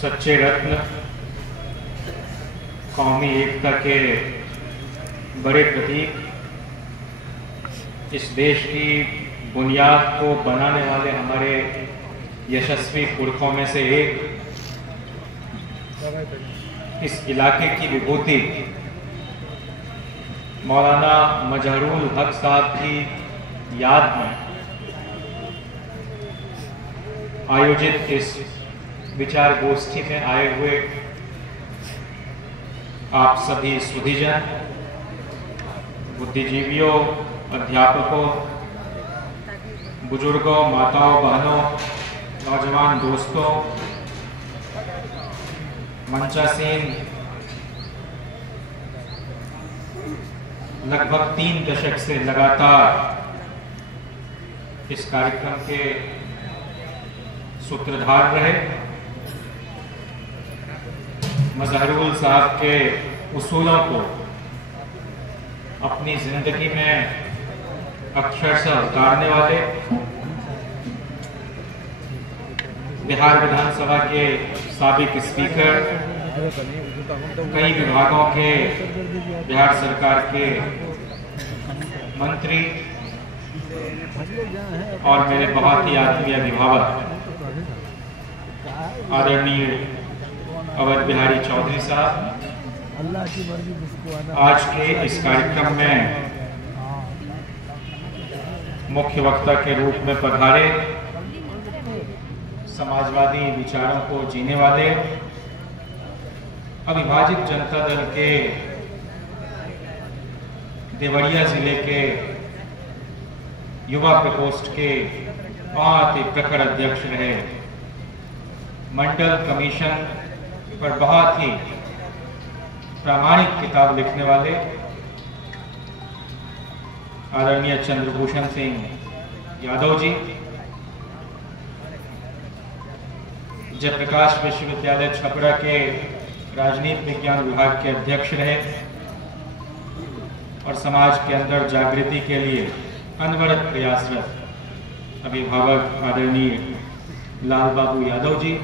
सच्चे रत्न, कौमी एकता के बड़े प्रतीक, इस देश की बुनियाद को बनाने वाले हमारे यशस्वी पुरखों में से एक, इस इलाके की विभूति मौलाना मजहरुल हक साहब की याद में आयोजित इस विचार गोष्ठी में आए हुए आप सभी सुधीजन, बुद्धिजीवियों, अध्यापकों, बुजुर्गों, माताओं, बहनों, नौजवान दोस्तों, मंचासीन लगभग 3 दशक से लगातार इस कार्यक्रम के सूत्रधार रहे, मजहरुल साहब के उसूलों को अपनी जिंदगी में अक्षरशः उतारने वाले, बिहार विधानसभा के साबिक स्पीकर, कई विभागों के बिहार सरकार के मंत्री और मेरे बहुत ही आत्मीय अभिभावक आदरणीय अवध बिहारी चौधरी साहब, आज के इस कार्यक्रम में मुख्य वक्ता के रूप में पधारे, समाजवादी विचारों को जीने वाले अविभाजित जनता दल के देवरिया जिले के युवा प्रकोष्ठ के बहुत ही प्रखर अध्यक्ष रहे, मंडल कमीशन पर बहुत ही प्रामाणिक किताब लिखने वाले आदरणीय चंद्रभूषण सिंह यादव जी, जयप्रकाश विश्वविद्यालय छपरा के राजनीति विज्ञान विभाग के अध्यक्ष रहे और समाज के अंदर जागृति के लिए अनवरत प्रयासरत अभिभावक आदरणीय लाल बाबू यादव जी,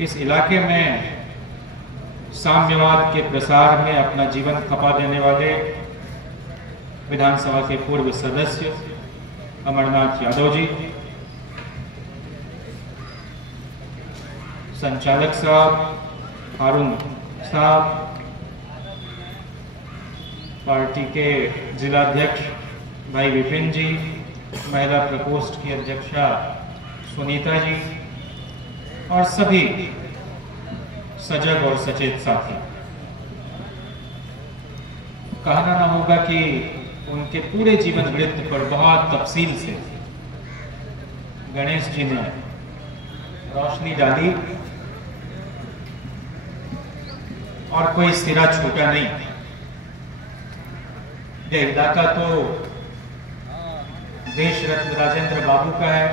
इस इलाके में साम्यवाद के प्रसार में अपना जीवन खपा देने वाले विधानसभा के पूर्व सदस्य अमरनाथ यादव जी, संचालक साहब हारून साहब, पार्टी के जिलाध्यक्ष भाई विपिन जी, महिला प्रकोष्ठ की अध्यक्षा सुनीता जी और सभी सजग और सचेत साथी। कहना ना होगा कि उनके पूरे जीवन वृत्त पर बहुत तफसील से गणेश जी ने रोशनी डाली और कोई सिरा छूटा नहीं। यह इलाका तो देश रत्न राजेंद्र बाबू का है,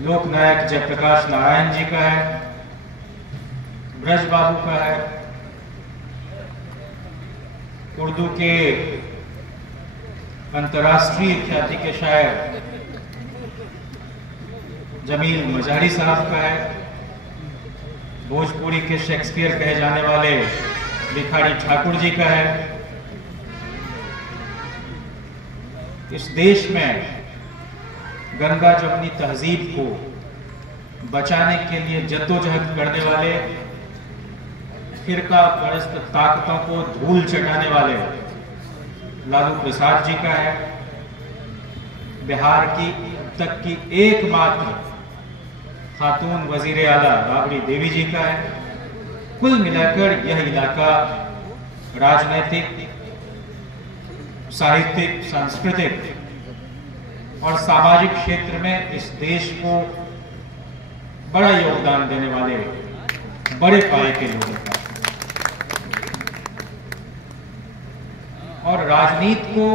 लोकनायक जयप्रकाश नारायण जी का है, ब्रज बाबू का है, उर्दू के अंतर्राष्ट्रीय ख्याति के शायर जमील मजारी साहब का है, भोजपुरी के शेक्सपियर कहे जाने वाले भिखारी ठाकुर जी का है। इस देश में गंगा जमुनी तहजीब को बचाने के लिए जद्दोजहद करने वाले, फिरका परस्त ताकतों को धूल चटाने वाले लालू प्रसाद जी का है। बिहार की अब तक की एकमात्र खातून वजीर आला राबड़ी देवी जी का है। कुल मिलाकर यह इलाका राजनीतिक, साहित्यिक, सांस्कृतिक और सामाजिक क्षेत्र में इस देश को बड़ा योगदान देने वाले बड़े पाए के लोगों का, और राजनीति को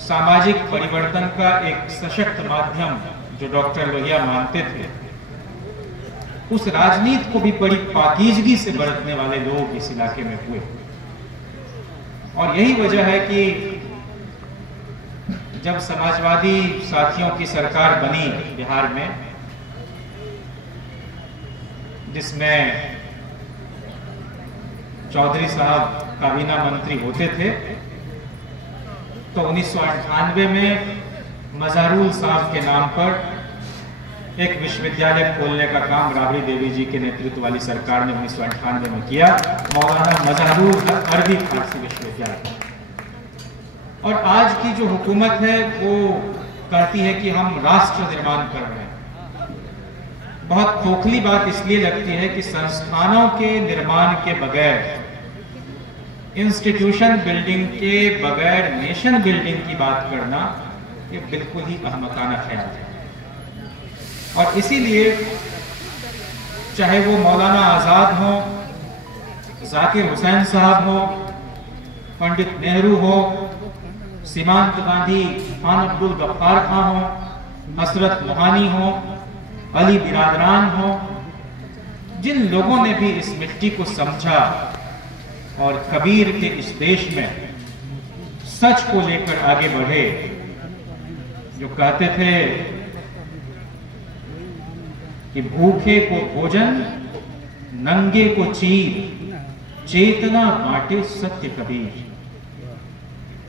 सामाजिक परिवर्तन का एक सशक्त माध्यम जो डॉक्टर लोहिया मानते थे, उस राजनीति को भी बड़ी पाकीज़गी से बरतने वाले लोग इस इलाके में हुए। और यही वजह है कि जब समाजवादी साथियों की सरकार बनी बिहार में, जिसमें चौधरी साहब काबीना मंत्री होते थे, तो 1998 में मज़ारुल साहब के नाम पर एक विश्वविद्यालय खोलने का काम राबड़ी देवी जी के नेतृत्व वाली सरकार ने 1998 में किया, मौलाना मज़ारुल अरबी फारसी विश्वविद्यालय। और आज की जो हुकूमत है वो कहती है कि हम राष्ट्र निर्माण कर रहे हैं। बहुत खोखली बात इसलिए लगती है कि संस्थानों के निर्माण के बगैर, इंस्टीट्यूशन बिल्डिंग के बगैर नेशन बिल्डिंग की बात करना ये बिल्कुल ही अहमकाना ख्याल है। और इसीलिए चाहे वो मौलाना आजाद हो, जाकिर हुसैन साहब हो, पंडित नेहरू हो, सीमांत गांधी, खान अब्दुल गफ्फार खान हो, हसरत मोहानी हो, अली बिरादरान हो, जिन लोगों ने भी इस मिट्टी को समझा और कबीर के इस देश में सच को लेकर आगे बढ़े, जो कहते थे कि भूखे को भोजन, नंगे को चीर, चेतना बांटे सत्य कबीर,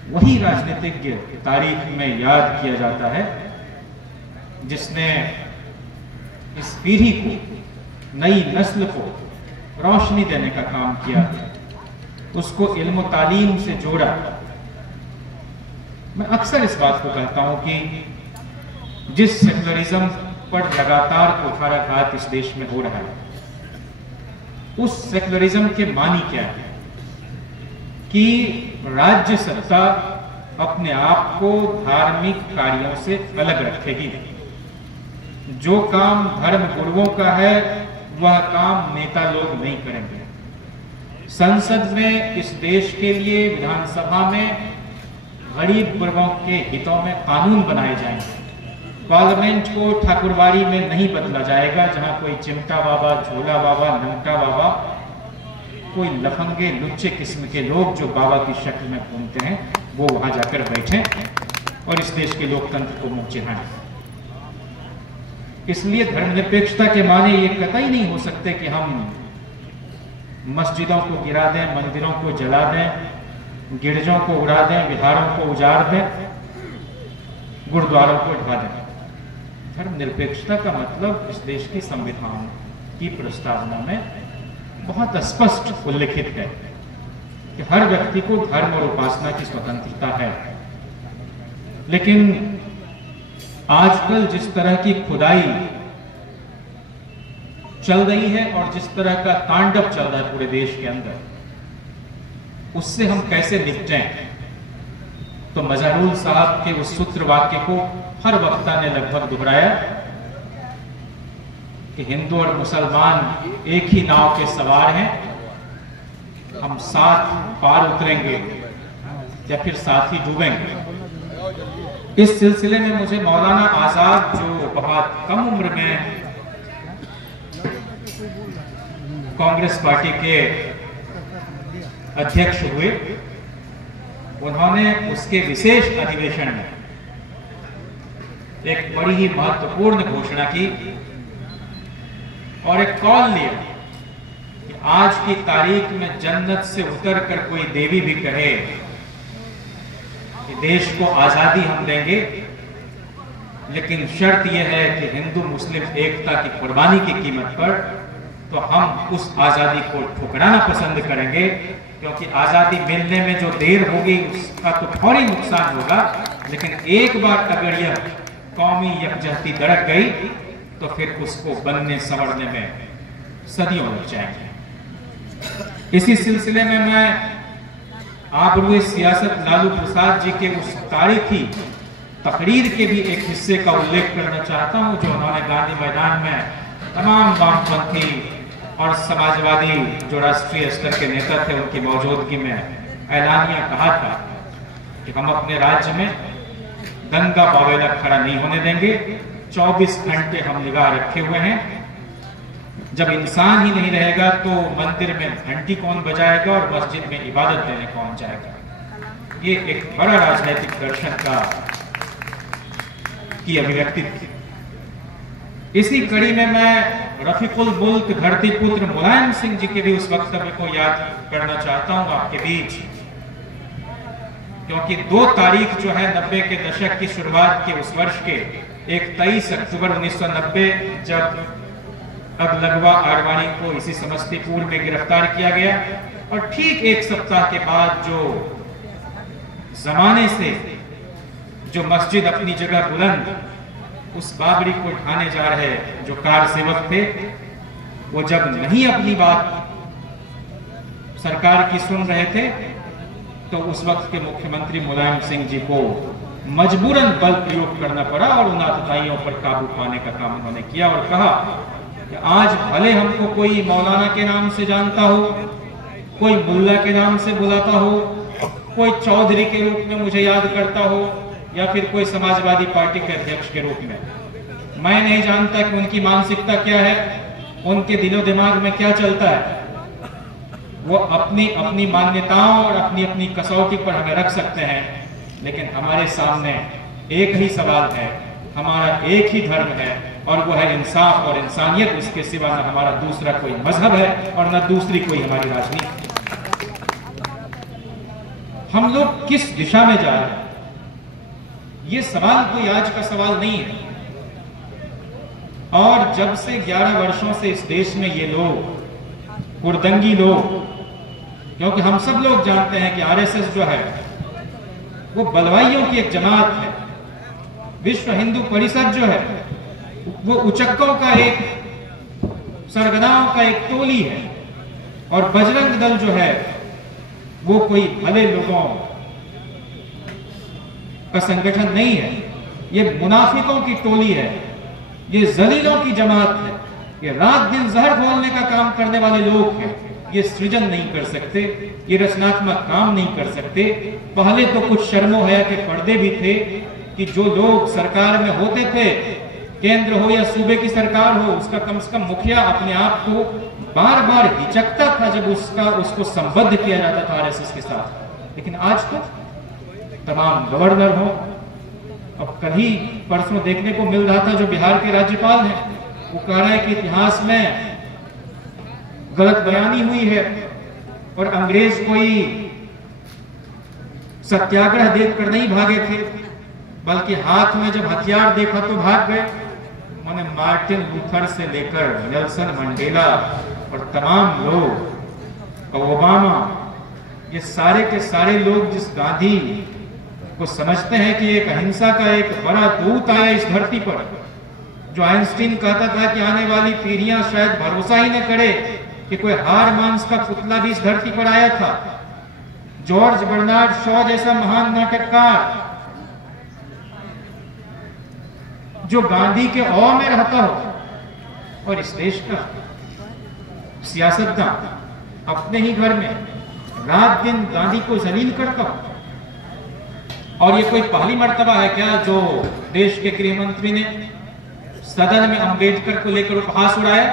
वही राजनीतिज्ञ तारीख में याद किया जाता है जिसने इस पीढ़ी को, नई नस्ल को रोशनी देने का काम किया, उसको इल्म तालीम से जोड़ा। मैं अक्सर इस बात को कहता हूं कि जिस सेकुलरिज्म पर लगातार कुठाराघात इस देश में हो रहा है, उस सेकुलरिज्म के मानी क्या है कि राज्य सत्ता अपने आप को धार्मिक कार्यों से अलग रखेगी। जो काम धर्म गुरुओं का है वह काम नेता लोग नहीं करेंगे। संसद में, इस देश के लिए, विधानसभा में गरीब वर्गों के हितों में कानून बनाए जाएंगे। पार्लियामेंट को ठाकुरवाड़ी में नहीं बदला जाएगा जहां कोई चिमटा बाबा, झोला बाबा, नमटा बाबा, कोई लफंगे लुच्चे किस्म के लोग जो बाबा की शक्ल में घूमते हैं वो वहां जाकर बैठे और इस देश के लोकतंत्र को मुंह चिढ़ाएं। इसलिए धर्मनिरपेक्षता के माने ये कतई नहीं हो सकते कि हम मस्जिदों को गिरा दें, मंदिरों को जला दें, गिरजों को उड़ा दें, विहारों को उजाड़ दें, गुरुद्वारों को ढा दें। धर्मनिरपेक्षता का मतलब इस देश की संविधान की प्रस्तावना में बहुत स्पष्ट उल्लिखित है कि हर व्यक्ति को धर्म और उपासना की स्वतंत्रता है। लेकिन आजकल जिस तरह की खुदाई चल रही है और जिस तरह का तांडव चल रहा है पूरे देश के अंदर, उससे हम कैसे निपटें? तो मज़ारुल साहब के उस सूत्र वाक्य को हर वक्ता ने लगभग दोहराया कि हिंदू और मुसलमान एक ही नाव के सवार हैं, हम साथ पार उतरेंगे या फिर साथ ही डूबेंगे। इस सिलसिले में मुझे मौलाना आजाद, जो बहुत कम उम्र में कांग्रेस पार्टी के अध्यक्ष हुए, उन्होंने उसके विशेष अधिवेशन में एक बड़ी ही महत्वपूर्ण घोषणा की और एक कॉल लिया कि आज की तारीख में जन्नत से उतरकर कोई देवी भी कहे कि देश को आजादी हम देंगे, लेकिन शर्त यह है कि हिंदू मुस्लिम एकता की कुर्बानी की कीमत पर, तो हम उस आजादी को ठुकराना पसंद करेंगे, क्योंकि आजादी मिलने में जो देर होगी उसका तो फौरी नुकसान होगा, लेकिन एक बार अगर यह कौमी यकजहती दरक गई तो फिर उसको बनने संवरने में सदियों लग जाएंगे। इसी सिलसिले में मैं आबरूए सियासत लालू प्रसाद जी के उस तारीखी तकरीर के भी एक हिस्से का उल्लेख करना चाहता हूं, जो उन्होंने गांधी मैदान में तमाम वामपंथी और समाजवादी जो राष्ट्रीय स्तर के नेता थे उनकी मौजूदगी में ऐलानिया कहा था कि हम अपने राज्य में दंगा बावेला खड़ा नहीं होने देंगे। 24 घंटे हम निगाह रखे हुए हैं। जब इंसान ही नहीं रहेगा तो मंदिर में घंटी कौन बजाएगा और मस्जिद में इबादत देने कौन जाएगा? ये एक बड़ा राजनीतिक दर्शन की अभिव्यक्ति थी। इसी कड़ी में मैं रफीकुल मुल्क धरती पुत्र मुलायम सिंह जी के भी उस वक्तव्य को याद करना चाहता हूं आपके बीच, क्योंकि 2 तारीख जो है 90 के दशक की शुरुआत के उस वर्ष के 23 अक्टूबर 1990 जब अगलगवा आडवाणी को इसी समस्तीपुर में गिरफ्तार किया गया और ठीक 1 सप्ताह के बाद जो जमाने से जो मस्जिद अपनी जगह बुलंद उस बाबरी को ढाने जा रहे जो कार सेवक थे, वो जब नहीं अपनी बात सरकार की सुन रहे थे तो उस वक्त के मुख्यमंत्री मुलायम सिंह जी को मजबूरन बल प्रयोग करना पड़ा और उन आतताइयों पर काबू पाने का काम उन्होंने किया और कहा कि आज भले हमको कोई मौलाना के नाम से जानता हो, कोई मुल्ला के नाम से बुलाता हो, कोई चौधरी के रूप में मुझे याद करता हो या फिर कोई समाजवादी पार्टी के अध्यक्ष के रूप में, मैं नहीं जानता कि उनकी मानसिकता क्या है, उनके दिलो दिमाग में क्या चलता है। वो अपनी अपनी मान्यताओं और अपनी अपनी कसौटी पर हमें रख सकते हैं, लेकिन हमारे सामने एक ही सवाल है, हमारा एक ही धर्म है और वो है इंसाफ और इंसानियत। इसके सिवा न हमारा दूसरा कोई मजहब है और न दूसरी कोई हमारी राजनीति। हम लोग किस दिशा में जा रहे हैं, ये सवाल कोई आज का सवाल नहीं है। और जब से 11 वर्षों से इस देश में ये लोग हुड़दंगी लोग, क्योंकि हम सब लोग जानते हैं कि आरएसएस जो है वो बलवाइयों की एक जमात है, विश्व हिंदू परिषद जो है वो उचक्कों का एक, सरगनाओं का एक टोली है और बजरंग दल जो है वो कोई भले लोगों का संगठन नहीं है, ये मुनाफिकों की टोली है, ये जलीलों की जमात है, ये रात दिन जहर घोलने का काम करने वाले लोग हैं। ये सृजन नहीं कर सकते, ये रचनात्मक काम नहीं कर सकते। पहले तो कुछ शर्मो हया के पर्दे भी थे कि जो लोग सरकार में होते थे, केंद्र हो या सूबे की सरकार हो, उसका कम से कम मुखिया अपने आप को बार बार हिचकता था जब उसको संबद्ध किया जाता था आरएसएस के साथ। लेकिन आज तो तमाम गवर्नर हो, अब कहीं परसों देखने को मिल रहा था जो बिहार के राज्यपाल हैं, वो कह रहे हैं कि इतिहास में गलत बयानी हुई है और अंग्रेज कोई सत्याग्रह देखकर नहीं भागे थे, बल्कि हाथ में जब हथियार देखा तो भाग गए। मैंने मार्टिन लूथर से लेकर नेल्सन मंडेला और तमाम लोग, ओबामा, ये सारे के सारे लोग जिस गांधी को समझते हैं कि एक अहिंसा का एक बड़ा दूत आया इस धरती पर, जो आइंस्टीन कहता था कि आने वाली पीढ़ियां शायद भरोसा ही न करे कि कोई हार मांस का पुतला भी इस धरती पर आया था, जॉर्ज बर्नार्ड शॉ जैसा महान नाटककार जो गांधी के औ में रहता हो, और इस देश का सियासतदान अपने ही घर में रात दिन गांधी को जलील करता हो। और ये कोई पहली मर्तबा है क्या जो देश के गृह मंत्री ने सदन में अंबेडकर को लेकर उपहास उड़ाया?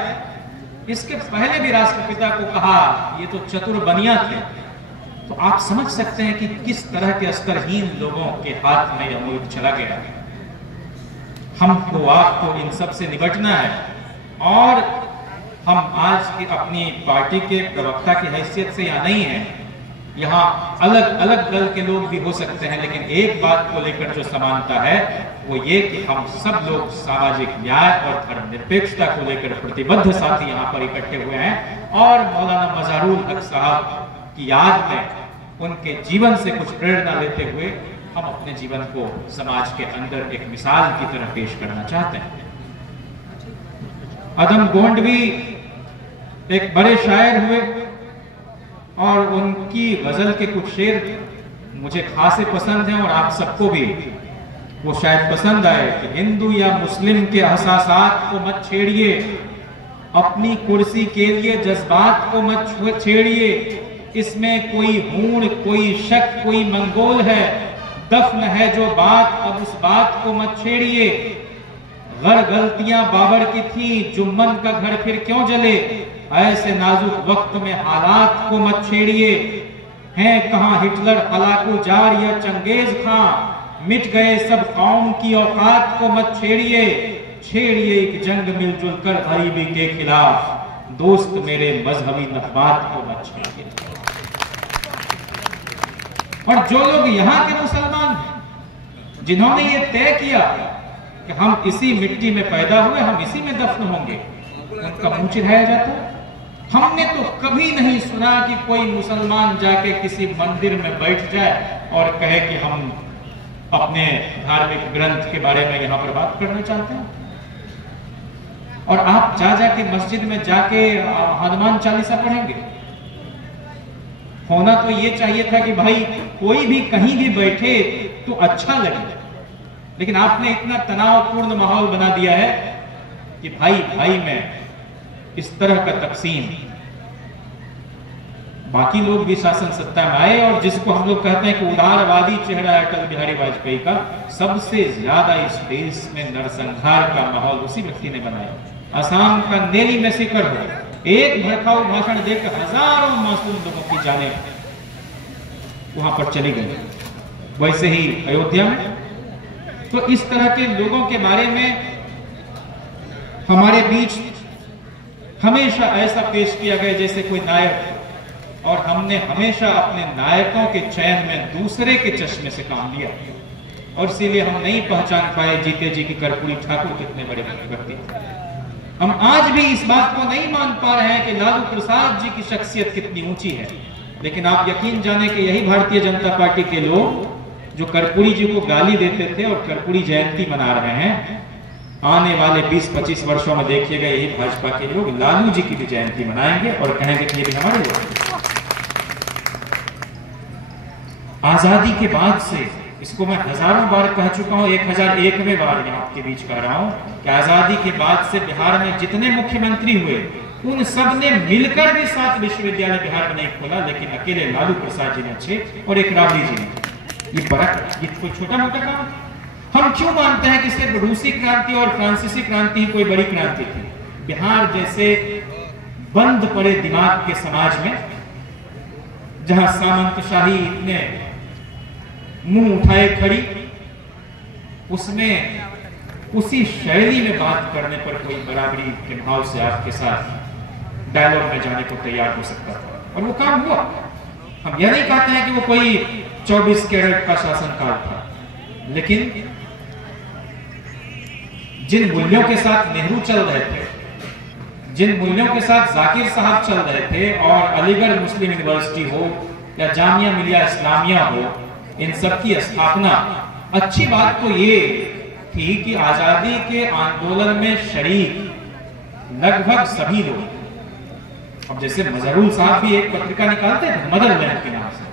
इसके पहले भी राष्ट्रपिता को कहा ये तो चतुर बनिया थे। तो आप समझ सकते हैं कि किस तरह के स्तरहीन लोगों के हाथ में यह मुल्क चला गया है। हमको आपको इन सब से निपटना है और हम आज की अपनी पार्टी के प्रवक्ता की हैसियत से यहाँ नहीं है, यहाँ अलग अलग दल के लोग भी हो सकते हैं, लेकिन एक बात को लेकर जो समानता है वो ये कि हम सब लोग सामाजिक न्याय और धर्मनिरपेक्षता को लेकर प्रतिबद्ध साथी यहाँ पर इकट्ठे हुए हैं। और मौलाना मज़ारुल हक साहब की याद में उनके जीवन से कुछ प्रेरणा लेते हुए हम अपने जीवन को समाज के अंदर एक मिसाल की तरह पेश करना चाहते हैं। अदम गोंड भी एक बड़े शायर हुए और उनकी गजल के कुछ शेर मुझे खासे पसंद हैं और आप सबको भी वो शायद पसंद आए कि हिंदू या मुस्लिम के एहसासात को मत छेड़िए, अपनी कुर्सी के लिए जज्बात को मत छेड़िए, इसमें कोई हूण, कोई शक, कोई मंगोल है, दफन है जो बात, अब उस बात को मत छेड़िए। गर गलतियां बाबर की थी, जुम्मन का घर फिर क्यों जले, ऐसे नाजुक वक्त में हालात को मत छेड़िए। हैं कहां हिटलर, हलाकू जार या चंगेज खां, मिट गए सब कौम की औकात को मत छेड़िए। छेड़िए एक जंग मिलजुल कर गरीबी के खिलाफ, दोस्त मेरे मजहबी नफरात को न छेड़िए। और जो लोग यहाँ के मुसलमान हैं, जिन्होंने ये तय किया कि हम इसी मिट्टी में पैदा हुए, हम इसी में दफन होंगे, उनका मुंह चिढ़ाया जाता है। हमने तो कभी नहीं सुना कि कोई मुसलमान जाके किसी मंदिर में बैठ जाए और कहे कि हम अपने धार्मिक ग्रंथ के बारे में यहां पर बात करना चाहते हैं। और आप जाके मस्जिद में जाके हनुमान चालीसा पढ़ेंगे। होना तो ये चाहिए था कि भाई कोई भी कहीं भी बैठे तो अच्छा लगे, लेकिन आपने इतना तनावपूर्ण माहौल बना दिया है कि भाई भाई में इस तरह का तकसीम। बाकी लोग भी शासन सत्ता में आए और जिसको हम लोग कहते हैं कि उदारवादी चेहरा है अटल बिहारी वाजपेयी का, सबसे ज्यादा इस देश में नरसंहार का माहौल उसी व्यक्ति ने बनाया। असम का नेली में सिकर हो, एक भड़काऊ भाषण देकर हजारों मासूम लोगों की जाने वहां पर चली गई। वैसे ही अयोध्या में तो इस तरह के लोगों के बारे में हमारे बीच हमेशा ऐसा पेश किया गया जैसे कोई नायक, और हमने हमेशा अपने नायकों के चयन में दूसरे के चश्मे से काम लिया, और इसीलिए हम नहीं पहचान पाए जीते जी की कर्पूरी ठाकुर कितने बड़े व्यक्ति थे। हम आज भी इस बात को नहीं मान पा रहे हैं कि लालू प्रसाद जी की शख्सियत कितनी ऊंची है। लेकिन आप यकीन जाने कि यही भारतीय जनता पार्टी के लोग जो कर्पूरी जी को गाली देते थे और कर्पूरी जयंती मना रहे हैं, आने वाले 20-25 वर्षों में देखिएगा यही भाजपा के लोग लालू जी की भी जयंती मनाएंगे और कहेंगे कि ये भी हमारे लोग। आजादी के बाद से, इसको मैं हजारों बार कह चुका हूं, 1001वें बार मैं आपके बीच कह रहा हूं कि आजादी के बाद से बिहार में जितने मुख्यमंत्री हुए उन सब ने मिलकर भी 7 विश्वविद्यालय बिहार में नहीं खोला, लेकिन अकेले लालू प्रसाद जी ने 6 और एक राबड़ी जी ने। ये बड़ा, ये कोई छोटा मोटा काम? हम क्यों मानते हैं कि सिर्फ रूसी क्रांति और फ्रांसीसी क्रांति ही कोई बड़ी क्रांति थी? बिहार जैसे बंद पड़े दिमाग के समाज में, जहां सामंतशाही इतने मुंह उठाए खड़ी, उसमें उसी शैली में बात करने पर कोई बराबरी के भाव से आपके साथ डायलॉग में जाने को तैयार हो सकता था, और वो काम हुआ। हम यह नहीं कहते हैं कि वो कोई 24 कैरेट का शासनकाल था, लेकिन जिन मूल्यों के साथ नेहरू चल रहे थे, जिन मूल्यों के साथ जाकिर साहब चल रहे थे, और अलीगढ़ मुस्लिम यूनिवर्सिटी हो या जामिया मिलिया इस्लामिया हो, इन सब की स्थापना, अच्छी बात तो ये थी कि आजादी के आंदोलन में शरीक लगभग सभी लोग, अब जैसे मजहरुल साहब भी एक पत्रिका निकालते थे मदरलैंड के नाम से,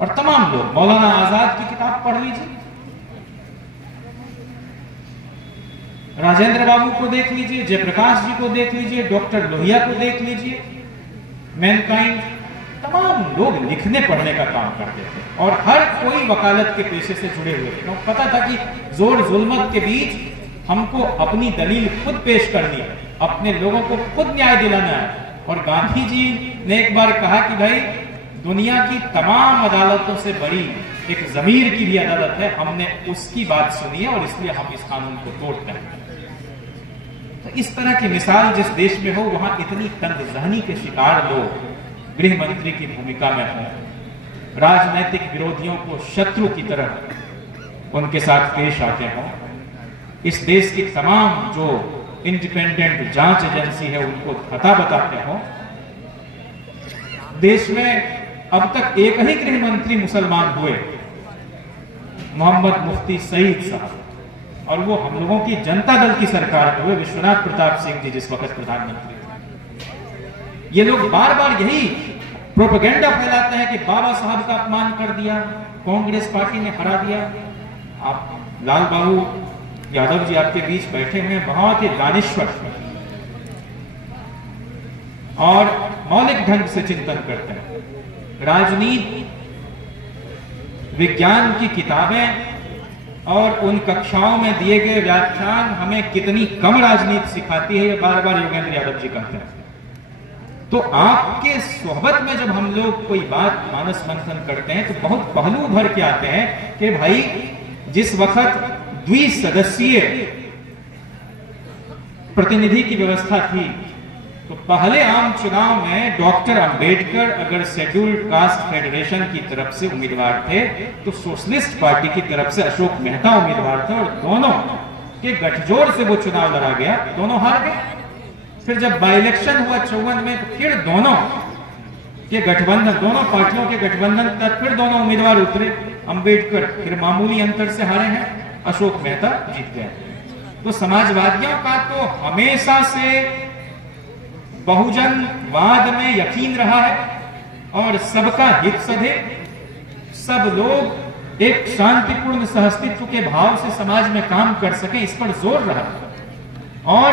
और तमाम लोग, मौलाना आजाद की किताब पढ़ लीजिए, राजेंद्र बाबू को देख लीजिए, जयप्रकाश जी को देख लीजिए, डॉक्टर लोहिया को देख लीजिए, मैनकाइंड, तमाम लोग लिखने पढ़ने का काम करते थे और हर कोई वकालत के पेशे से जुड़े हुए थे। पता था कि जोर जुल्मत के बीच हमको अपनी दलील खुद पेश करनी है, अपने लोगों को खुद न्याय दिलाना है। और गांधी जी ने एक बार कहा कि भाई दुनिया की तमाम अदालतों से बड़ी एक जमीर की भी अदालत है, हमने उसकी बात सुनी है और इसलिए हम इस कानून को तोड़ते हैं। तो इस तरह की मिसाल जिस देश में हो, वहां इतनी तंगजहनी के शिकार लोग गृह मंत्री की भूमिका में हो, राजनीतिक विरोधियों को शत्रु की तरह उनके साथ पेश आते हो, इस देश की तमाम जो इंडिपेंडेंट जांच एजेंसी है उनको खता बताते हो। देश में अब तक एक ही गृह मंत्री मुसलमान हुए, मोहम्मद मुफ्ती सईद साहब, और वो हम लोगों की जनता दल की सरकार में हुए, विश्वनाथ प्रताप सिंह जी जिस वक्त प्रधानमंत्री थे। ये लोग बार बार यही प्रोपेगेंडा फैलाते हैं कि बाबा साहब का अपमान कर दिया, कांग्रेस पार्टी ने हरा दिया। आप लाल बाबू यादव जी आपके बीच बैठे हुए, बहुत ही दानिश्वर और मौलिक ढंग से चिंतन करते हैं। राजनीति विज्ञान की किताबें और उन कक्षाओं में दिए गए व्याख्यान हमें कितनी कम राजनीति सिखाती है, ये बार बार योगेंद्र यादव जी कहते हैं। तो आपके सोहबत में जब हम लोग कोई बात मानस मंथन करते हैं तो बहुत पहलू भर के आते हैं कि भाई जिस वक्त द्विसदस्यीय प्रतिनिधि की व्यवस्था थी, तो पहले आम चुनाव में डॉक्टर अंबेडकर अगर शेड्यूल्ड कास्ट फेडरेशन की तरफ से उम्मीदवार थे तो सोशलिस्ट पार्टी की तरफ से अशोक मेहता उम्मीदवार थे, और दोनों के गठजोड़ से वो चुनाव लड़ा गया, दोनों हार गए। फिर जब बाई इलेक्शन हुआ 54 में, तो फिर दोनों के गठबंधन, दोनों पार्टियों के गठबंधन तक फिर दोनों उम्मीदवार उतरे। अंबेडकर फिर मामूली अंतर से हारे हैं, अशोक मेहता जीत गए। तो समाजवादियों का तो हमेशा से बहुजनवाद में यकीन रहा है और सबका हित सधे, सब लोग एक शांतिपूर्ण सहअस्तित्व के भाव से समाज में काम कर सके, इस पर जोर रहा। और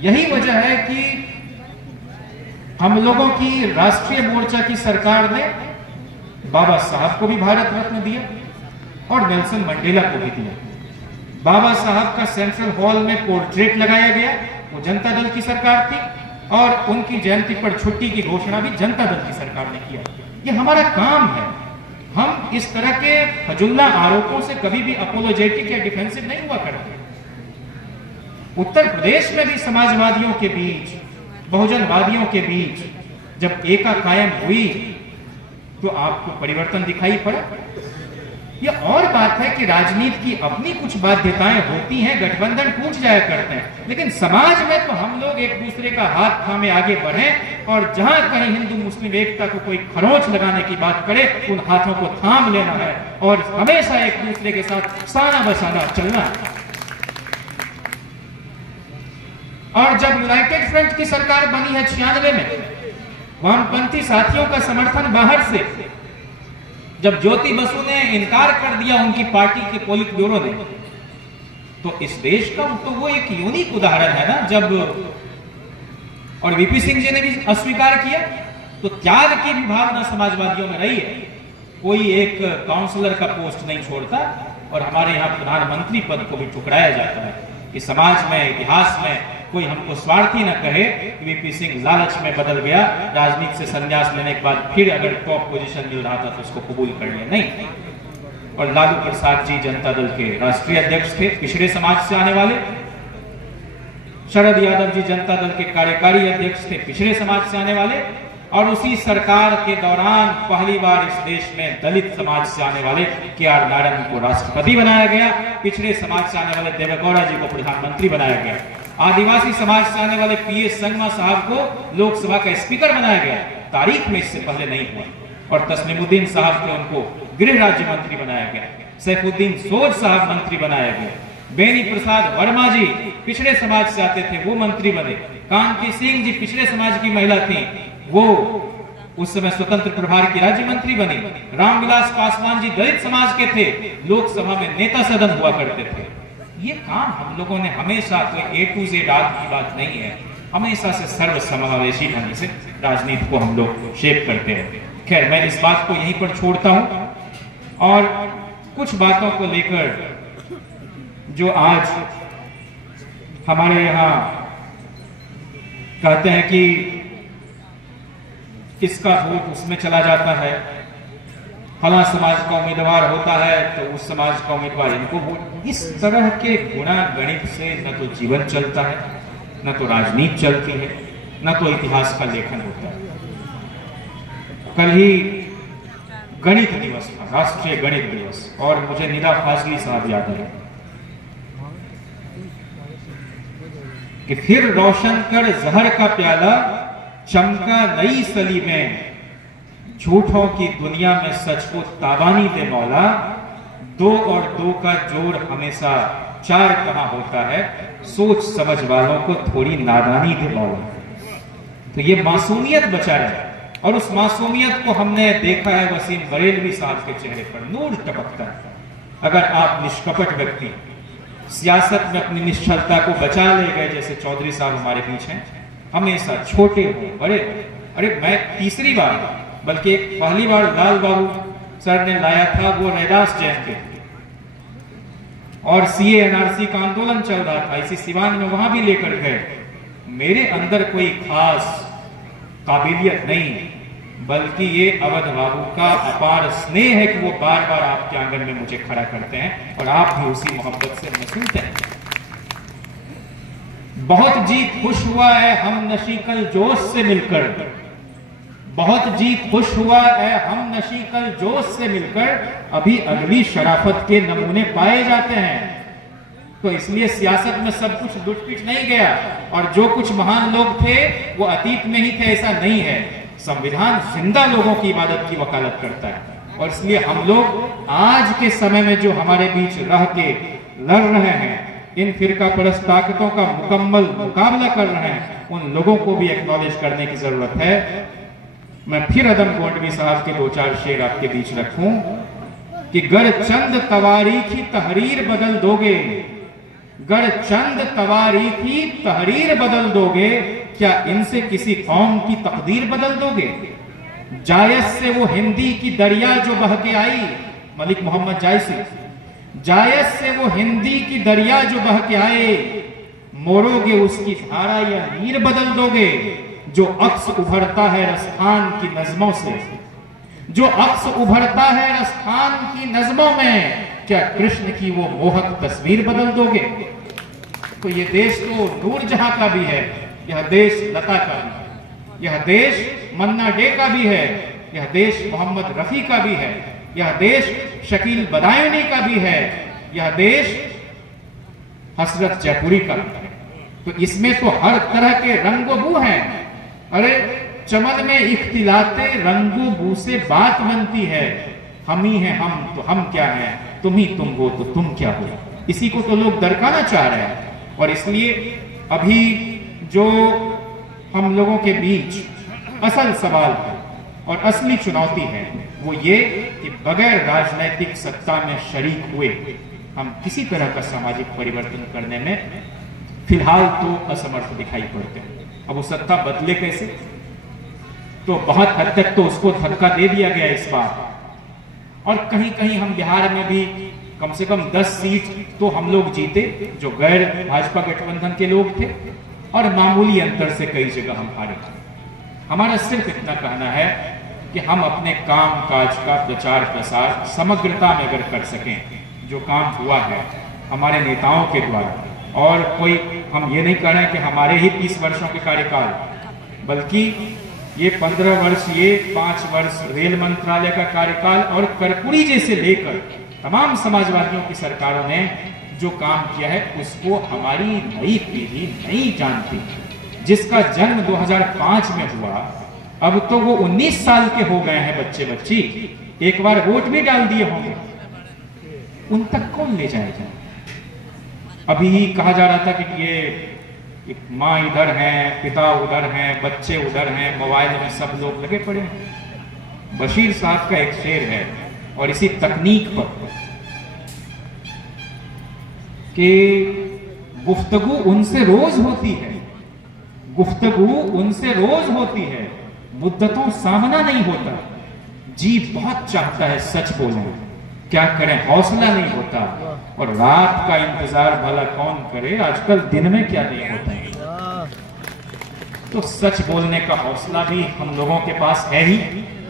यही वजह है कि हम लोगों की राष्ट्रीय मोर्चा की सरकार ने बाबा साहब को भी भारत रत्न दिया और नेल्सन मंडेला को भी दिया। बाबा साहब का सेंट्रल हॉल में पोर्ट्रेट लगाया गया, वो जनता दल की सरकार थी, और उनकी जयंती पर छुट्टी की घोषणा भी जनता दल की सरकार ने किया। ये हमारा काम है, हम इस तरह के फजुल्ला आरोपों से कभी भी अपोलोजेटिक या डिफेंसिव नहीं हुआ करते। उत्तर प्रदेश में भी समाजवादियों के बीच, बहुजनवादियों के बीच जब एका कायम हुई तो आपको परिवर्तन दिखाई पड़ा। यह और बात है कि राजनीति की अपनी कुछ बाध्यताएं होती हैं, गठबंधन टूट जाया करते हैं, लेकिन समाज में तो हम लोग एक दूसरे का हाथ थामे आगे बढ़े, और जहां कहीं हिंदू मुस्लिम एकता को कोई खरोंच लगाने की बात करे, उन हाथों को थाम लेना है और हमेशा एक दूसरे के साथ साना बसाना चलना है। और जब यूनाइटेड फ्रंट की सरकार बनी है 96 में, वामपंथी साथियों का समर्थन बाहर से, जब ज्योति बसु ने इनकार कर दिया उनकी पार्टी के पोलित ब्यूरो ने, तो इस देश का तो वो एक यूनिक उदाहरण है ना। जब और वीपी सिंह जी ने भी अस्वीकार किया, तो त्याग की भी भावना समाजवादियों में रही है। कोई एक काउंसलर का पोस्ट नहीं छोड़ता, और हमारे यहाँ प्रधानमंत्री पद को भी टुकराया जाता है कि समाज में, इतिहास में कोई हमको स्वार्थी न कहे कि वीपी सिंह लालच में बदल गया, राजनीति से संन्यास लेने के बाद फिर अगर टॉप पोजीशन मिल रहा था तो उसको कबूल कर लिया, नहीं। और लालू प्रसाद जी जनता दल के राष्ट्रीय अध्यक्ष थे, पिछड़े समाज से आने वाले। शरद यादव जी जनता दल के कार्यकारी अध्यक्ष थे, पिछड़े समाज से आने वाले। और उसी सरकार के दौरान पहली बार इस देश में दलित समाज से आने वाले KR नारायण को राष्ट्रपति बनाया गया, पिछड़े समाज से आने वाले देवेगौड़ा जी को प्रधानमंत्री बनाया गया, आदिवासी समाज से आने वाले PS संगमा साहब को लोकसभा का स्पीकर बनाया गया, तारीख में इससे पहले नहीं हुआ। और तस्लीमुद्दीन साहब को उनको गृह राज्य मंत्री बनाया गया, सैफुद्दीन सोज साहब मंत्री बनाया गया, बेनी प्रसाद वर्मा जी पिछड़े समाज से आते थे, वो मंत्री बने, कांति सिंह जी पिछड़े समाज की महिला थी, वो उस समय स्वतंत्र प्रभार की राज्य मंत्री बनी, रामविलास पासवान जी दलित समाज के थे, लोकसभा में नेता सदन हुआ करते थे। ये काम हम लोगों ने हमेशा, कोई A to Z की बात नहीं है, हमेशा से सर्वसमावेशी ढंग से राजनीति को हम लोग शेप करते हैं। खैर, मैं इस बात को यहीं पर छोड़ता हूं और कुछ बातों को लेकर जो आज हमारे यहाँ कहते हैं कि किसका वोट उसमें चला जाता है, फला समाज का उम्मीदवार होता है तो उस समाज का उम्मीदवार इनको वोट, इस तरह के गुणा गणित से न तो जीवन चलता है, न तो राजनीति चलती है, न तो इतिहास का लेखन होता है। कल ही गणित दिवस था, राष्ट्रीय गणित दिवस, और मुझे निदा फाजली साहब याद है कि फिर रोशन कर जहर का प्याला, चमका नई सली में, झूठों की दुनिया में सच को ताबानी दे मौला, 2 और 2 का जोड़ हमेशा 4 कहां होता है, सोच समझ वालों को थोड़ी नादानी दे मौला। तो ये मासूमियत बचा रहे, और उस मासूमियत को हमने देखा है वसीम बरेलवी साहब के चेहरे पर, नूर टपकता है। अगर आप निष्कपट व्यक्ति सियासत में अपनी निश्चलता को बचा ले गए, जैसे चौधरी साहब हमारे बीच हैं, हमेशा छोटे हो बड़े, अरे मैं तीसरी बार, बल्कि एक पहली बार लाल बाबू सर ने लाया था, वो रैदास जयंती और CA NRC का आंदोलन चल रहा था, इसी सिवान में, वहां भी लेकर गए। मेरे अंदर कोई खास काबिलियत नहीं, बल्कि ये अवध बाबू का अपार स्नेह है कि वो बार बार आपके आंगन में मुझे खड़ा करते हैं और आप भी उसी मोहब्बत से हमें सुनते हैं। बहुत जी खुश हुआ है हम नशी कल जोश से मिलकर, बहुत जी खुश हुआ है हम नशी कल जोश से मिलकर, अभी अगली शराफत के नमूने पाए जाते हैं। तो इसलिए सियासत में सब कुछ लुट-पिट नहीं गया, और जो कुछ महान लोग थे वो अतीत में ही थे, ऐसा नहीं है। संविधान जिंदा लोगों की इबादत की वकालत करता है, और इसलिए हम लोग आज के समय में जो हमारे बीच रह के लड़ रहे हैं, इन फिरका परस्त ताकतों का मुकम्मल मुकाबला कर रहे हैं, उन लोगों को भी एक्नॉलेज करने की जरूरत है। मैं फिर अदम गोंडवी साहब के 2-4 शेर आपके बीच रखूं कि गर चंद तवारीखी तहरीर बदल दोगे, गर चंद तवारीखी तहरीर बदल दोगे, क्या इनसे किसी कौम की तकदीर बदल दोगे? जायज से वो हिंदी की दरिया जो बह के आई, मलिक मोहम्मद जायसी, जायज से वो हिंदी की दरिया जो बह के आए, मोड़ोगे उसकी धारा या नीर बदल दोगे? जो अक्स उभरता है रसखान की नज़मों से, जो अक्स उभरता है रसखान की नज़मों में, क्या कृष्ण की वो मोहक तस्वीर बदल दोगे? तो ये देश तो नूरजहां का भी है, यह देश लता का भी है, यह देश मन्ना डे का भी है, यह देश मोहम्मद रफी का भी है, यह देश शकील बदायूनी का भी है, यह देश हसरत जयपुरी का भी है। तो इसमें तो हर तरह के रंगो बू हैं। अरे चमन में इख्तिलाते रंगो बू से बात बनती है, हम ही हैं हम तो हम क्या हैं, तुम ही तुम हो तो तुम क्या हो। इसी को तो लोग दरकाना चाह रहे हैं। और इसलिए अभी जो हम लोगों के बीच असल सवाल है और असली चुनौती है वो ये कि बगैर राजनीतिक सत्ता में शरीक हुए हम किसी तरह का सामाजिक परिवर्तन करने में फिलहाल तो असमर्थ दिखाई पड़ते हैं। अब वो सत्ता बदले कैसे? तो बहुत हद तक तो उसको धक्का दे दिया गया इस बार, और कहीं कहीं हम बिहार में भी कम से कम 10 सीट तो हम लोग जीते जो गैर भाजपा गठबंधन के लोग थे, और मामूली अंतर से कई जगह हम हारे। हमारा सिर्फ इतना कहना है कि हम अपने काम काज का प्रचार प्रसार समग्रता में अगर कर सकें, जो काम हुआ है हमारे नेताओं के द्वारा, और कोई हम ये नहीं कह रहे हैं कि हमारे ही 30 वर्षों के कार्यकाल, बल्कि ये 15 वर्ष, ये 5 वर्ष रेल मंत्रालय का कार्यकाल, और कर्पूरी जी से लेकर तमाम समाजवादियों की सरकारों ने जो काम किया है उसको हमारी नई पीढ़ी नहीं जानती। जिसका जन्म 2005 में हुआ, अब तो वो 19 साल के हो गए हैं बच्चे बच्ची, एक बार वोट भी डाल दिए होंगे, उन तक कौन ले जाएगा? अभी कहा जा रहा था कि ये माँ इधर हैं, पिता उधर हैं, बच्चे उधर हैं, मोबाइल में सब लोग लगे पड़े हैं। बशीर साहब का एक शेर है, और इसी तकनीक पर कि गुफ्तगू उनसे रोज होती है, गुफ्तगू उनसे रोज होती है, मुद्दतों सामना नहीं होता। जी बहुत चाहता है सच बोलना, क्या करें हौसला नहीं होता, और रात का इंतजार भला कौन करे, आजकल दिन में क्या नहीं होता है। तो सच बोलने का हौसला भी हम लोगों के पास है ही,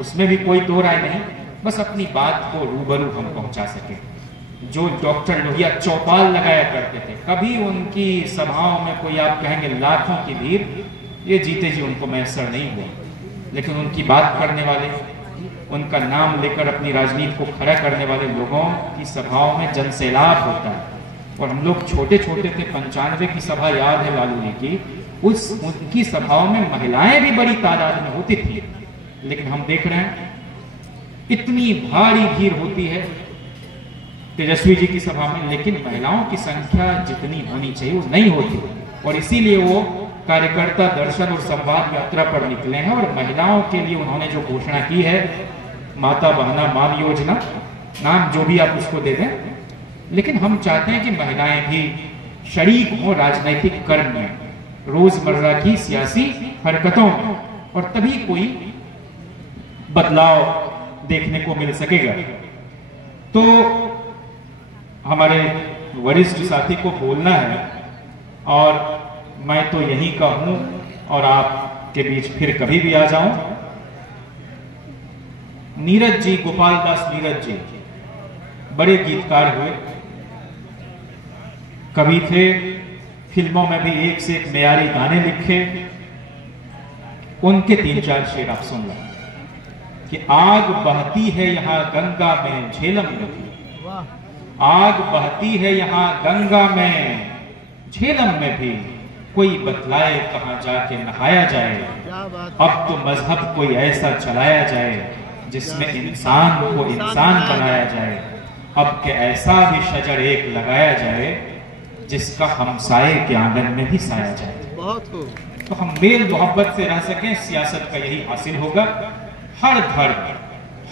उसमें भी कोई दो राय नहीं। बस अपनी बात को रूबरू हम पहुंचा सके। जो डॉक्टर लोहिया चौपाल लगाया करते थे, कभी उनकी सभाओं में कोई आप कहेंगे लाखों की भीड़, ये जीते जी उनको मैसर नहीं हुआ, लेकिन उनकी बात करने वाले, उनका नाम लेकर अपनी राजनीति को खड़ा करने वाले लोगों की सभाओं में जनसैलाब होता है। और हम लोग छोटे छोटे थे, 95 की सभा याद है लालू जी की, उनकी सभाओं में महिलाएं भी बड़ी तादाद में होती थी, लेकिन हम देख रहे हैं इतनी भारी भीड़ होती है तेजस्वी जी की सभा में, लेकिन महिलाओं की संख्या जितनी होनी चाहिए वो नहीं होती। और इसीलिए वो कार्यकर्ता दर्शन और संवाद यात्रा पर निकले हैं, और महिलाओं के लिए उन्होंने जो घोषणा की है, माता बहना मान योजना, नाम जो भी आप उसको दे दें, लेकिन हम चाहते हैं कि महिलाएं भी शरीक हों राजनीतिक कर्म में, रोजमर्रा की सियासी हरकतों में, और तभी कोई बदलाव देखने को मिल सकेगा। तो हमारे वरिष्ठ साथी को बोलना है, और मैं तो यहीं का हूं, और आपके बीच फिर कभी भी आ जाऊं। नीरज जी, गोपाल दास नीरज जी बड़े गीतकार हुए, कवि थे, फिल्मों में भी एक से एक मेयारी गाने लिखे, उनके 3-4 शेर आप सुन लें कि आग बहती है यहाँ गंगा में झेलम में भी, आग बहती है यहाँ गंगा में झेलम में भी, कोई बतलाए कहाँ जाके नहाया जाए। अब तो मजहब कोई ऐसा चलाया जाए जिसमें इंसान को इंसान बनाया जाए। अब के ऐसा भी शजर एक लगाया जाए जिसका हमसाये के आंगन में भी साया जाए। बहुत हो तो हम मेल मोहब्बत से रह सकें, सियासत का यही हासिल होगा। हर धर्म,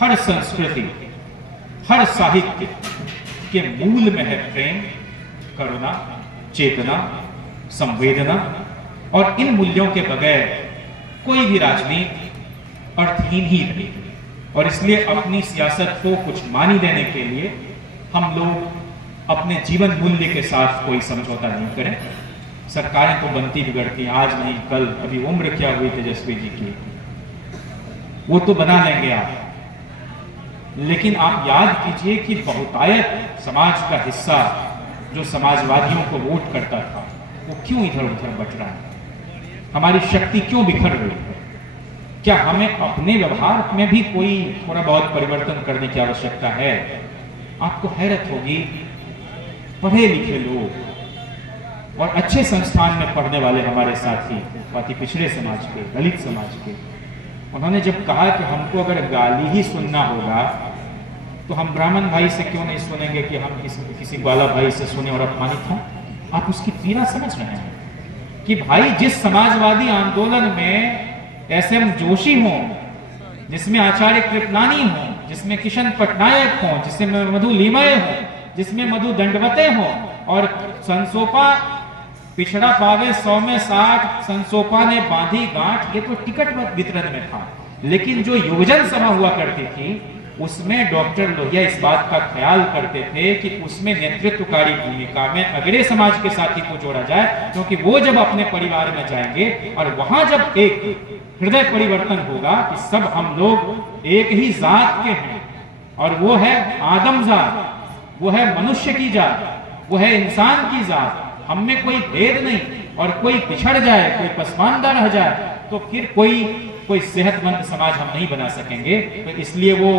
हर संस्कृति, हर साहित्य के मूल में है प्रेम, करुणा, चेतना, संवेदना, और इन मूल्यों के बगैर कोई भी राजनीति अर्थहीन ही नहीं। और इसलिए अपनी सियासत को कुछ मानी देने के लिए हम लोग अपने जीवन मूल्य के साथ कोई समझौता नहीं करें। सरकारें तो बनती बिगड़ती, आज नहीं कल। अभी उम्र क्या हुई तेजस्वी जी की, वो तो बना लेंगे आप, लेकिन आप याद कीजिए कि बहुतायत समाज का हिस्सा जो समाजवादियों को वोट करता था, वो क्यों इधर उधर बट रहा है? हमारी शक्ति क्यों बिखर रही है? क्या हमें अपने व्यवहार में भी कोई थोड़ा बहुत परिवर्तन करने की आवश्यकता है? आपको हैरत होगी, पढ़े लिखे लोग और अच्छे संस्थान में पढ़ने वाले हमारे साथी, बाकी पिछड़े समाज के, दलित समाज के, उन्होंने जब कहा कि हमको अगर गाली ही सुनना होगा तो हम ब्राह्मण भाई से क्यों नहीं सुनेंगे कि हम किसी ग्वाला भाई से सुने और अपमानित हों। आप उसकी पीड़ा समझ रहे हैं कि भाई जिस समाजवादी आंदोलन में एसएम जोशी हो, जिसमें आचार्य कृपलानी हो, जिसमें किशन पटनायक हो, जिसमें मधु लीमय हो, जिसमें मधु दंडवते हो, और संसोपा पिछड़ा पावे 100 में 60, संसोपा ने बांधी गांठ, ये तो टिकट वितरण में था। लेकिन जो युवजन सभा हुआ करती थी उसमें डॉक्टर लोहिया इस बात का ख्याल करते थे कि उसमें नेतृत्वकारी भूमिका में अगले समाज के साथी को जोड़ा जाए, क्योंकि वो जब अपने परिवार में जाएंगे और वहां जब एक हृदय परिवर्तन होगा कि सब हम लोग एक ही जात के हैं, और वो है आदम जात, वो है मनुष्य की जात, वो है इंसान की जात, हम में कोई भेद नहीं, और कोई पिछड़ जाए, कोई पसमानदा रह जाए तो फिर कोई सेहतमंद समाज हम नहीं बना सकेंगे। तो इसलिए वो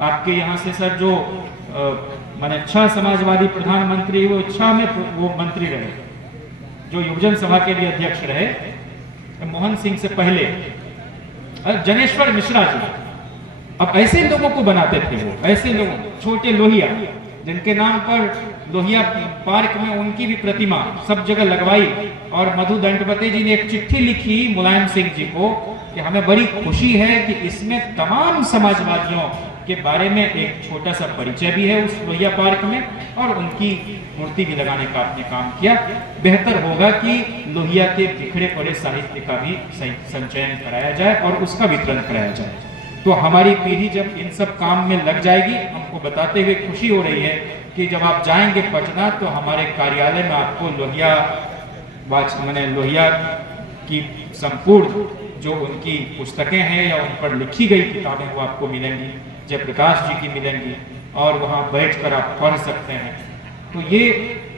आपके यहाँ से सर जो माने 6 समाजवादी प्रधानमंत्री, वो 6 में वो मंत्री रहे, जो युवजन सभा के लिए अध्यक्ष रहे, मोहन सिंह से पहले जनेश्वर मिश्रा जी। अब ऐसे लोगों को बनाते थे वो, ऐसे लोग, छोटे लोहिया, जिनके नाम पर लोहिया पार्क में उनकी भी प्रतिमा सब जगह लगवाई, और मधु दंडवते जी ने एक चिट्ठी लिखी मुलायम सिंह जी को कि हमें बड़ी खुशी है कि इसमें तमाम समाजवादियों के बारे में एक छोटा सा परिचय भी है उस लोहिया पार्क में, और उनकी मूर्ति भी लगाने का आपने काम किया। बेहतर होगा कि लोहिया के बिखरे पड़े साहित्य का भी संचयन कराया जाए और उसका वितरण कराया जाए। तो हमारी पीढ़ी जब इन सब काम में लग जाएगी, हमको बताते हुए खुशी हो रही है कि जब आप जाएंगे पटना तो हमारे कार्यालय में आपको लोहिया की संपूर्ण जो उनकी पुस्तकें हैं या उन पर लिखी गई किताबें वो आपको मिलेंगी, जयप्रकाश जी की मिलेंगी, और वहाँ बैठकर आप पढ़ सकते हैं। तो ये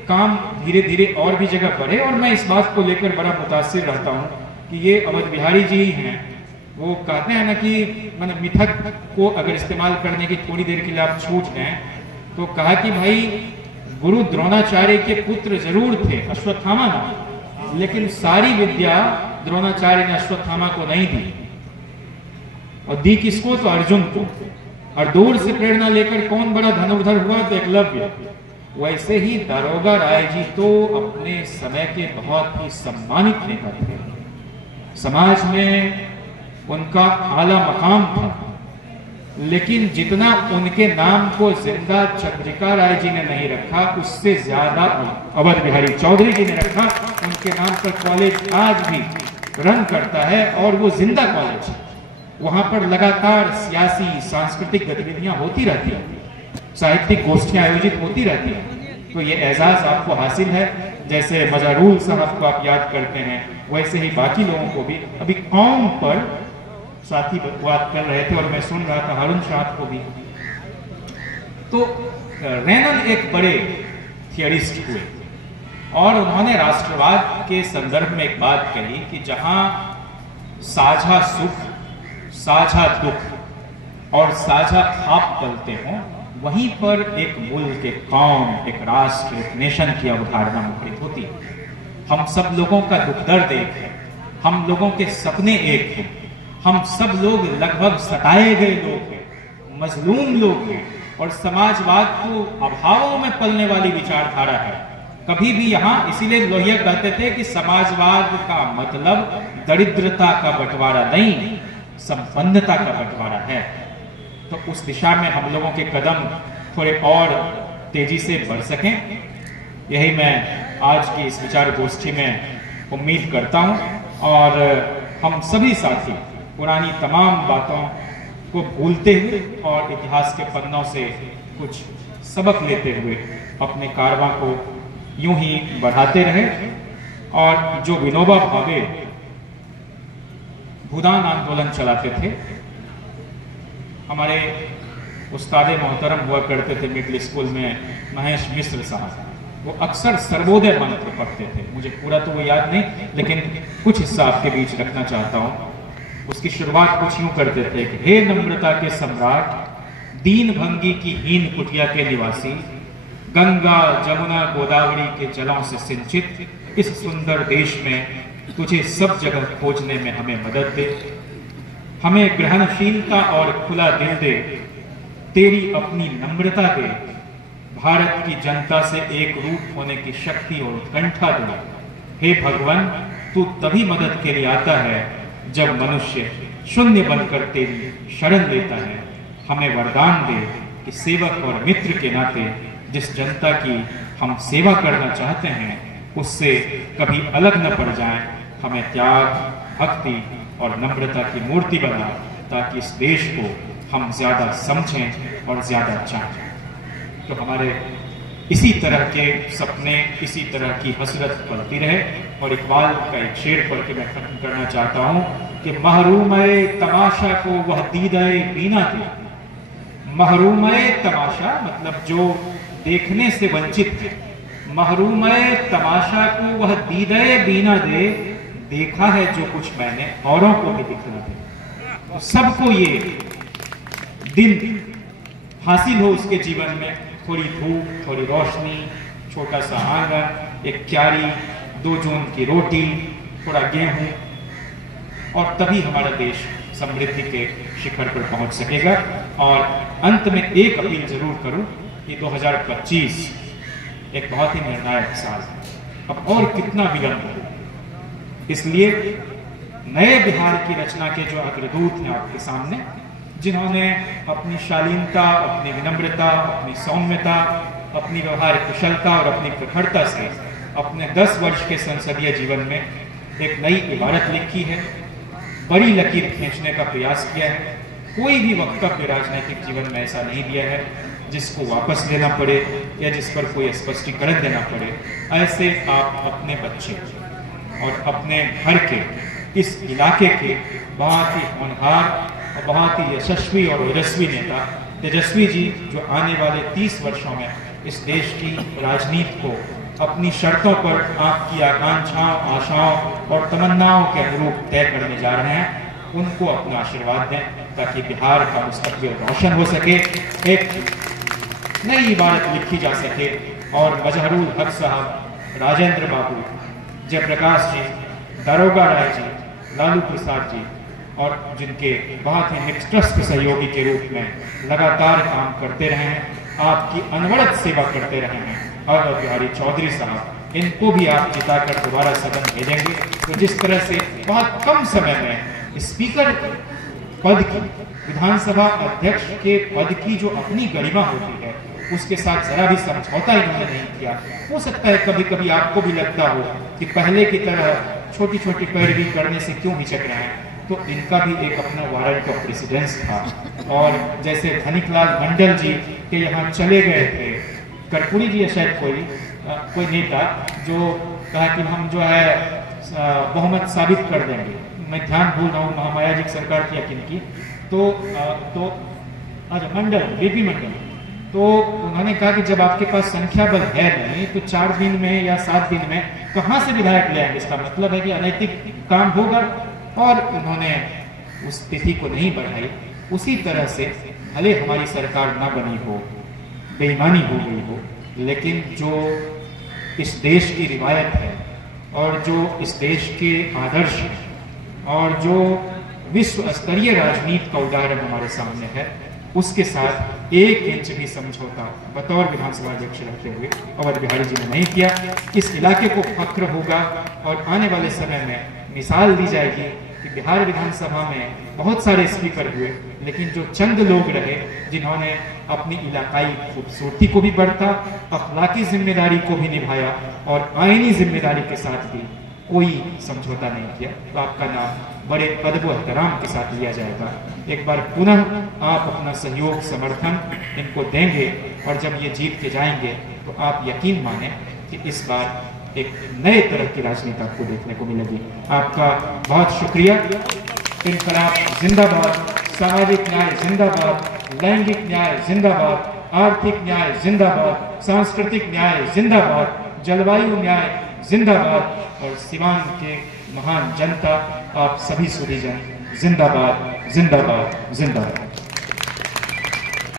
काम धीरे धीरे और भी जगह बढ़े, और मैं इस बात को लेकर बड़ा मुतासिर रहता हूँ कि ये अवध बिहारी जी ही हैं, वो कहते हैं ना कि मैंने मिथक को अगर इस्तेमाल करने की थोड़ी देर के लिए आप छूट दें, तो कहा कि भाई गुरु द्रोणाचार्य के पुत्र जरूर थे, अश्वत्थामा ना, लेकिन सारी विद्या द्रोणाचार्य ने अश्वत्थामा को नहीं दी, और दी किसको? तो अर्जुन को। और दूर से प्रेरणा लेकर कौन बड़ा धनुर्धर हुआ? तो एकलव्य। वैसे ही दारोगा राय जी तो अपने समय के बहुत ही सम्मानित नेता थे, समाज में उनका आला मकाम था, लेकिन जितना उनके नाम को जिंदा चंद्रिका राय जी ने नहीं रखा, उससे ज्यादा अवध बिहारी चौधरी जी ने रखा। उनके नाम पर कॉलेज आज भी रन करता है, और वो जिंदा कॉलेज है। वहां पर लगातार सियासी सांस्कृतिक गतिविधियां होती रहती हैं, साहित्यिक गोष्ठियां आयोजित होती रहती हैं। तो ये एजाज आपको हासिल है। जैसे मजारूल साहब को आप याद करते हैं, वैसे ही बाकी लोगों को भी। अभी कौम पर साथी बात कर रहे थे और मैं सुन रहा था हारून शाह को भी। तो रेनन एक बड़े थियरिस्ट हुए, और उन्होंने राष्ट्रवाद के संदर्भ में एक बात कही कि जहां साझा सुख, साझा दुख और साझा खाप पलते हों, वहीं पर एक मुल्क, एक कौम, एक राष्ट्र, एक नेशन की अवधारणा मुखरित होती है। हम सब लोगों का दुख दर्द एक है, हम लोगों के सपने एक हैं, हम सब लोग लगभग सताए गए लोग हैं, मजलूम लोग हैं, और समाजवाद को अभावों में पलने वाली विचारधारा है। कभी भी यहाँ, इसीलिए लोहिया कहते थे कि समाजवाद का मतलब दरिद्रता का बंटवारा नहीं, संपन्नता का बंटवारा है। तो उस दिशा में हम लोगों के कदम थोड़े और तेजी से बढ़ सकें, यही मैं आज की इस विचार गोष्ठी में उम्मीद करता हूं। और हम सभी साथी पुरानी तमाम बातों को भूलते हुए और इतिहास के पन्नों से कुछ सबक लेते हुए अपने कारवां को यूं ही बढ़ाते रहे। और जो विनोबा भावे भूदान आंदोलन चलाते थे, हमारे उस्ताद मोहतरम हुआ करते थे मिडिल स्कूल में, महेश मिश्र साहब, वो अक्सर सर्वोदय मंत्र पढ़ते थे। मुझे पूरा तो वो याद नहीं, लेकिन कुछ हिस्सा आपके बीच रखना चाहता हूँ। उसकी शुरुआत कुछ यूं करते थे कि हे नम्रता के सम्राट, दीन भंगी की हीन कुटिया के निवासी, गंगा जमुना गोदावरी के जलों से सिंचित इस सुंदर देश में तुझे सब जगह खोजने में हमें मदद दे, हमें ग्रहणशीलता और खुला दिल दे, तेरी अपनी नम्रता दे, भारत की जनता से एक रूप होने की शक्ति और उत्कंठा दे। हे भगवान, तू तभी मदद के लिए आता है जब मनुष्य शून्य बनकर तेरी शरण लेता है। हमें वरदान दे कि सेवक और मित्र के नाते जिस जनता की हम सेवा करना चाहते हैं उससे कभी अलग न पड़ जाएं। हमें त्याग, भक्ति और नम्रता की मूर्ति बना, ताकि इस देश को हम ज्यादा समझें और ज्यादा चाहें। तो हमारे इसी तरह के सपने, इसी तरह की हसरत पलती रहे। और इकबाल का एक शेर पढ़ के मैं खत्म करना चाहता हूं कि महरूम-ए तमाशा को वह दीदाए बीना दे। महरूम-ए तमाशा मतलब जो देखने से वंचित थे, महरूम-ए तमाशा को वह दीदाए बीना दे, देखा है जो कुछ मैंने औरों को भी दिखला दे। तो सबको ये दिन हासिल हो उसके जीवन में, थोड़ी धूप, थोड़ी रोशनी, छोटा सा आंगन, एक क्यारी, 2 जून की रोटी, थोड़ा गेहूं, और तभी हमारा देश समृद्धि के शिखर पर पहुंच सकेगा। और अंत में एक अपील जरूर करूं कि 2025 एक बहुत ही निर्णायक साल है। अब और कितना विलंब हो, इसलिए नए बिहार की रचना के जो अग्रदूत हैं आपके सामने, जिन्होंने अपनी शालीनता, अपनी विनम्रता, अपनी सौम्यता, अपनी व्यवहार कुशलता और अपनी प्रखरता से अपने 10 वर्ष के संसदीय जीवन में एक नई इबारत लिखी है, बड़ी लकीर खींचने का प्रयास किया है। कोई भी वक्तव्य राजनीतिक जीवन में ऐसा नहीं दिया है जिसको वापस लेना पड़े या जिस पर कोई स्पष्टीकरण देना पड़े। ऐसे आप अपने बच्चे और अपने घर के, इस इलाके के बहुत ही होनहार और बहुत ही यशस्वी और ओजस्वी नेता तेजस्वी जी, जो आने वाले 30 वर्षों में इस देश की राजनीति को अपनी शर्तों पर आपकी आकांक्षाओं, आशाओं और तमन्नाओं के अनुरूप तय करने जा रहे हैं, उनको अपना आशीर्वाद दें ताकि बिहार का मुस्तकबिल रोशन हो सके, एक नई इबारत लिखी जा सके और मजहरुल हक साहब, राजेंद्र बाबू, जयप्रकाश जी, दारोगा राय जी, लालू प्रसाद जी और जिनके बहुत ही निष्ठस्थ सहयोगी के रूप में लगातार काम करते रहे हैं, आपकी अनवरत सेवा करते रहे हैं, और बिहारी चौधरी साहब, इनको भी आप जिताकर दोबारा सदन भेजेंगे। तो जिस तरह से बहुत कम समय में स्पीकर पद की, विधानसभा अध्यक्ष के पद की जो अपनी गरिमा होती है, उसके साथ जरा भी समझौता इन्होंने नहीं किया। हो सकता है कभी कभी आपको भी लगता हो कि पहले की तरह छोटी छोटी पैरवी करने से क्यों हिचक रहे हैं, तो इनका भी एक अपना वारंट ऑफ प्रेसिडेंस था। और जैसे धनिकलाल मंडल जी के यहाँ चले गए थे, कर्पूरी जी या शायद कोई नेता, जो कहा कि हम जो है बहुमत साबित कर देंगे, मैं ध्यान भूल रहा हूँ महामाया जी की सरकार की या किन की, तो अच्छा मंडल, बीपी मंडल, तो उन्होंने कहा कि जब आपके पास संख्या बल है नहीं तो 4 दिन में या 7 दिन में कहां से विधायक ले आएंगे? इसका मतलब है कि अनैतिक काम होगा, और उन्होंने उस तिथि को नहीं बढ़ाई। उसी तरह से भले हमारी सरकार ना बनी हो, बेईमानी हो गई हो, लेकिन जो इस देश की रिवायत है और जो इस देश के आदर्श है और जो विश्व स्तरीय राजनीति का उदाहरण हमारे सामने है, उसके साथ 1 इंच भी समझौता बतौर विधानसभा अध्यक्ष रहते हुए अवध बिहारी जी ने नहीं किया। इस इलाके को फक्र होगा और आने वाले समय में मिसाल दी जाएगी कि बिहार विधानसभा में बहुत सारे स्पीकर हुए, लेकिन जो चंद लोग रहे जिन्होंने अपनी इलाकाई खूबसूरती को भी बढ़ता, अखलाकी जिम्मेदारी को भी निभाया और आईनी जिम्मेदारी के साथ भी कोई समझौता नहीं किया, तो आपका नाम बड़े अदब व एहतराम के साथ लिया जाएगा। एक बार पुनः आप अपना सहयोग समर्थन इनको देंगे और जब ये जीत के जाएंगे तो आप यकीन माने कि इस बार एक नए तरह की राजनीति आपको देखने को मिलेगी। आपका बहुत शुक्रिया। इनकलाब जिंदाबाद, सामाजिक न्याय जिंदाबाद, लैंगिक न्याय जिंदाबाद, आर्थिक न्याय जिंदाबाद, सांस्कृतिक न्याय जिंदाबाद, जलवायु न्याय जिंदाबाद और सिवान के महान जनता, आप सभी सुधीजन जिंदाबाद जिंदाबाद जिंदाबाद।